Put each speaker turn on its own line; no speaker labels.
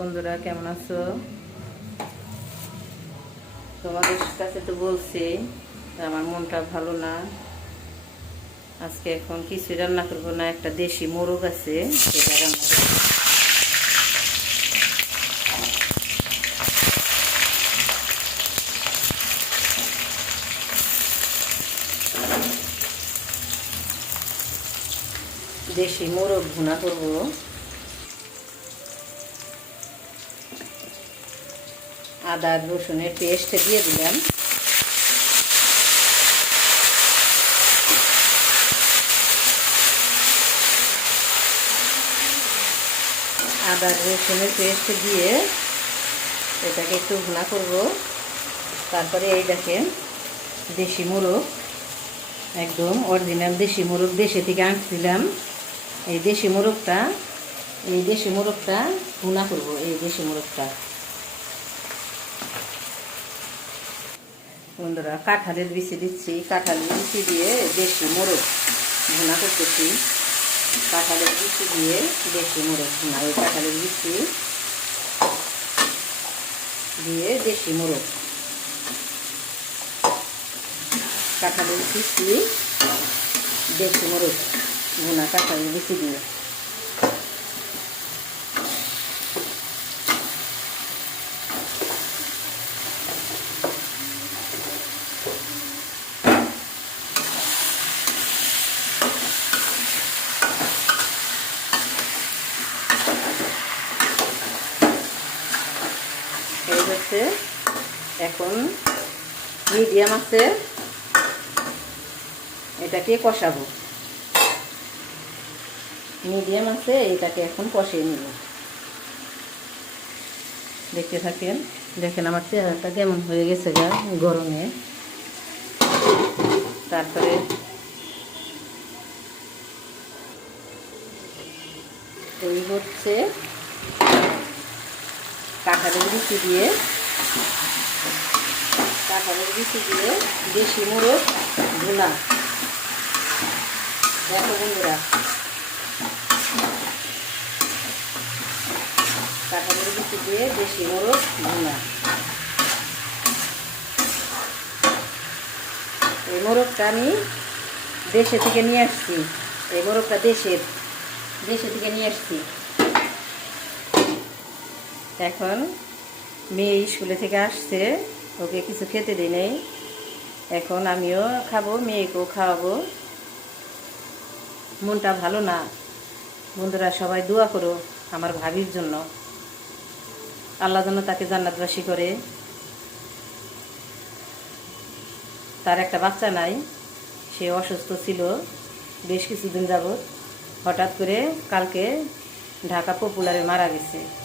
বন্ধুরা, কেমন আছো? তোমাদের কাছে তো বলছি, আমার মনটা ভালো না। আজকে এখন কিছুই রান্না করব না, একটা দেশি মোরগ আছে, সেটা রান্না করব। দেশি মোরগ ভুনা করব। আদা রসুনের পেস্ট দিয়ে দিলাম। আদা রসুনের পেস্ট দিয়ে এটাকে একটু ভুনা করব। তারপরে এই দেখেন, দেশি মোরগ, একদম অরিজিনাল দেশি মোরগ দেশে থেকে আনছিলাম। এই দেশি মোরগটা এই দেশি মোরগটা ভুনা করব, এই দেশি মোরগটা। বন্ধুরা, কাঁঠালের বিচি দিচ্ছি। কাঁঠালের বিচি দিয়ে দেশি মোরগ ভুনা করতেছি। কাঁঠালের বিচি দিয়ে দেশি মোরগ ভুনা ওই কাঁঠালের বিচি দিয়ে দেশি মোরগ। কাঁঠালের বিচি, দেশি মোরগ ভুনা কাঁঠালের বিচি দিয়ে। এই হচ্ছে এখন মিডিয়াম আছে। এটাকে কষাবো। মিডিয়াম আছে, এটাকে এখন কষিয়ে নিব। দেখতে থাকেন, দেখেন আমার চেহারাটা কেমন হয়ে গেছে গা গরমে। তারপরে এই হচ্ছে কাঁঠালের বিচি দিয়ে, কাঁঠালের বিচি দিয়ে দেশি মোরগ ভুনা। দেখো বন্ধুরা। কাঁঠালের বিচি দিয়ে দেশি মোরগ ভুনা। এই মোরগটা আমি দেশে থেকে নিয়ে আসছি। এই মোরগটা দেশের, দেশে থেকে নিয়ে আসছি। এখন মেয়ে স্কুলে থেকে আসছে, ওকে কিছু খেতে দিই নেই। এখন আমিও খাব, মেয়েকেও খাওয়াবো। মনটা ভালো না। বন্ধুরা, সবাই দোয়া করো আমার ভাবির জন্য। আল্লাহ যেন তাকে জান্নাতবাসী করে। তার একটা বাচ্চা নাই, সে অসুস্থ ছিল বেশ কিছুদিন যাবৎ। হঠাৎ করে কালকে ঢাকা পপুলারে মারা গেছে।